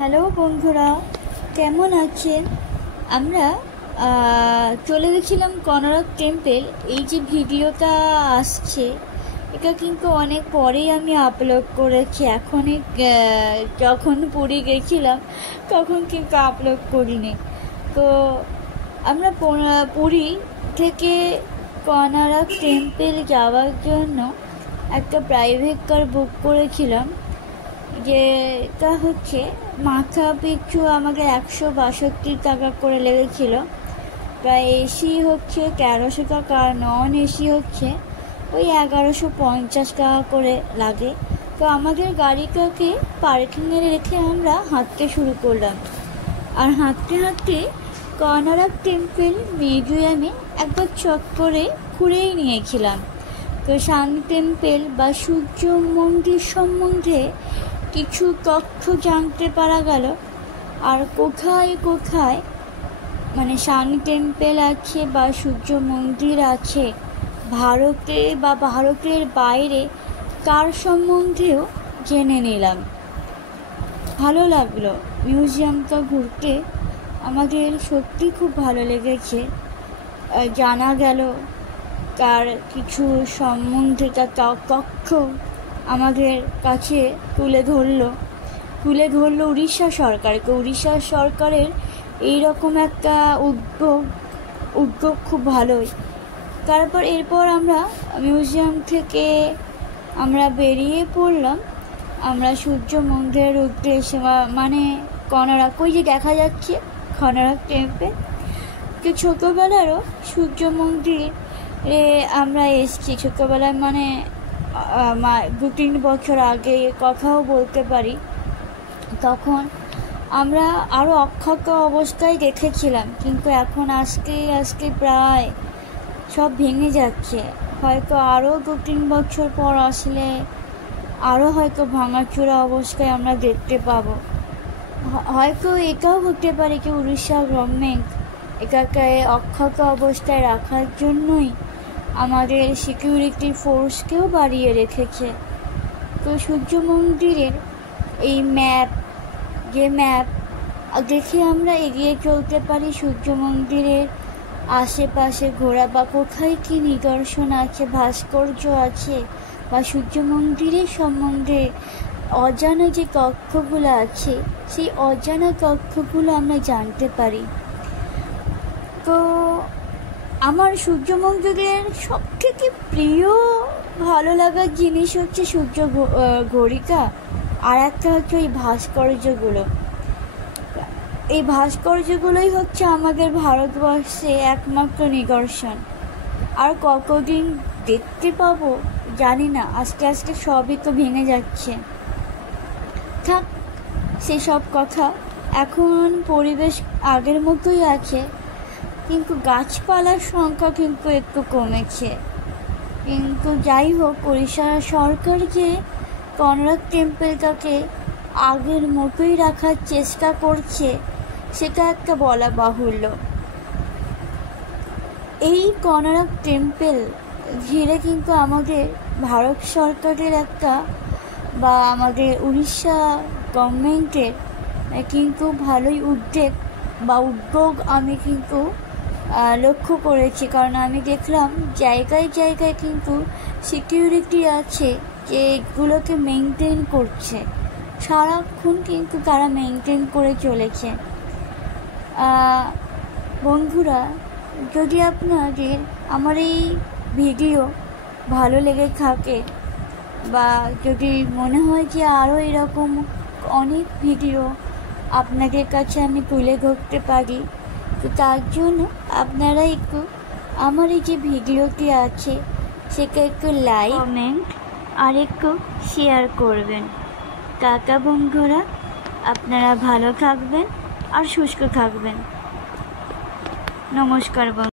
Hello বন্ধুরা, কেমন আছেন? আমরা চলে গেছিলাম কোনারক টেম্পল। এই যে ভিডিওটা আসছে এটা কিন্তু অনেক পরেই আমি আপলোড করেছি। এখনই যখন পুরী গেছিলাম তখন কিন্তু আপলোড করিনি। তো আমরা পুরী থেকে কোনারক টেম্পল যাওয়ার জন্য একটা প্রাইভেট কার বুক করেছিলাম, যেটা হচ্ছে মাথা পিছু আমাকে 162 টাকা করে লেগেছিল। প্রায় এসি হচ্ছে 1300 টাকা আর নন এসি হচ্ছে ওই 1150 টাকা করে লাগে। তো আমাদের গাড়িটাকে পার্কিংয়ে রেখে আমরা হাঁটতে শুরু করলাম। আর হাঁটতে হাঁটতে কোনারক টেম্পল মিউজিয়ামে একবার চক্করে ঘুরেই নিয়েছিলাম। তো সান টেম্পল বা সূর্য মন্দির সম্বন্ধে কিছু তথ্য জানতে পারা গেল। আর কোথায় কোথায় মানে সান টেম্পল আছে বা সূর্য মন্দির আছে ভারতে বা ভারতের বাইরে তার সম্বন্ধেও জেনে নিলাম। ভালো লাগলো মিউজিয়ামটা ঘুরতে, আমাদের সত্যি খুব ভালো লেগেছে। জানা গেল তার কিছু সম্বন্ধে, তার তথ্য আমাদের কাছে তুলে ধরলো উড়িষ্যা সরকারকে। উড়িষ্যা সরকারের এইরকম একটা উদ্যোগ খুব ভালোই। এরপর আমরা মিউজিয়াম থেকে আমরা বেরিয়ে পড়লাম। আমরা সূর্য মন্দিরের উদ্দেশ্যে, মানে কোনারক, ওই যে দেখা যাচ্ছে কোনারক টেম্পল। তো ছোটোবেলারও সূর্য মন্দিরে আমরা এসেছি ছোটোবেলায়, মানে 2-3 বছর আগে কথাও বলতে পারি। তখন আমরা আরও অক্ষত অবস্থায় দেখেছিলাম, কিন্তু এখন আজকে প্রায় সব ভেঙে যাচ্ছে। হয়তো আরও 2-3 বছর পর আসলে আরও হয়তো ভাঙাচোরা অবস্থায় আমরা দেখতে পাবো। হয়তো এটাও হতে পারে কি উড়িষ্যা গভর্নমেন্ট এটাকে অক্ষত অবস্থায় রাখার জন্যই আমাদের সিকিউরিটি ফোর্সকেও বাড়িয়ে রেখেছে। তো সূর্য মন্দিরের এই ম্যাপ দেখে আমরা এগিয়ে চলতে পারি। সূর্য মন্দিরের আশেপাশে ঘোরা বা কোথায় কী নিদর্শন আছে, ভাস্কর্য আছে, বা সূর্য মন্দিরের সম্বন্ধে অজানা যে তথ্যগুলো আছে সেই অজানা তথ্যগুলো আমরা জানতে পারি। তো আমার সূর্য মন্দিরের সবথেকে প্রিয় ভালো লাগার জিনিস হচ্ছে সূর্য ঘড়িটা, আর একটা হচ্ছে ওই ভাস্কর্যগুলো। এই ভাস্কর্যগুলোই হচ্ছে আমাদের ভারতবর্ষে একমাত্র নিদর্শন। আর কতদিন দেখতে পাবো জানি না, আস্তে সবই তো ভেঙে যাচ্ছে। থাক সেসব কথা, এখন পরিবেশ আগের মতোই আছে, কিন্তু গাছপালার সংখ্যা কিন্তু একটু কমেছে। কিন্তু যাই হোক, উড়িষ্যা সরকার যে কোনারক টেম্পলটাকে আগের মতোই রাখার চেষ্টা করছে সেটা একটা বলা বাহুল্য। এই কোনারক টেম্পল ঘিরে কিন্তু আমাদের ভারত সরকারের একটা বা আমাদের উড়িষ্যা গভর্নমেন্টের কিন্তু ভালোই উদ্যোগ আমি কিন্তু লক্ষ্য করেছি। কারণ আমি দেখলাম জায়গায় জায়গায় কিন্তু সিকিউরিটি আছে যেগুলোকে মেনটেন করছে, সারাক্ষণ কিন্তু তারা মেনটেন করে চলেছে। বন্ধুরা, যদি আপনাদের আমার এই ভিডিও ভালো লেগে থাকে বা যদি মনে হয় যে আরও এরকম অনেক ভিডিও আপনাদের কাছে আমি তুলে ধরতে পারি, তো তার জন্য আপনারা একটু আমার এই যে ভিডিওটি আছে সেটা একটু লাইক, কমেন্ট আর একটু শেয়ার করবেন। কাকা বন্ধুরা, আপনারা ভালো থাকবেন আর সুস্থ থাকবেন। নমস্কার বন্ধু।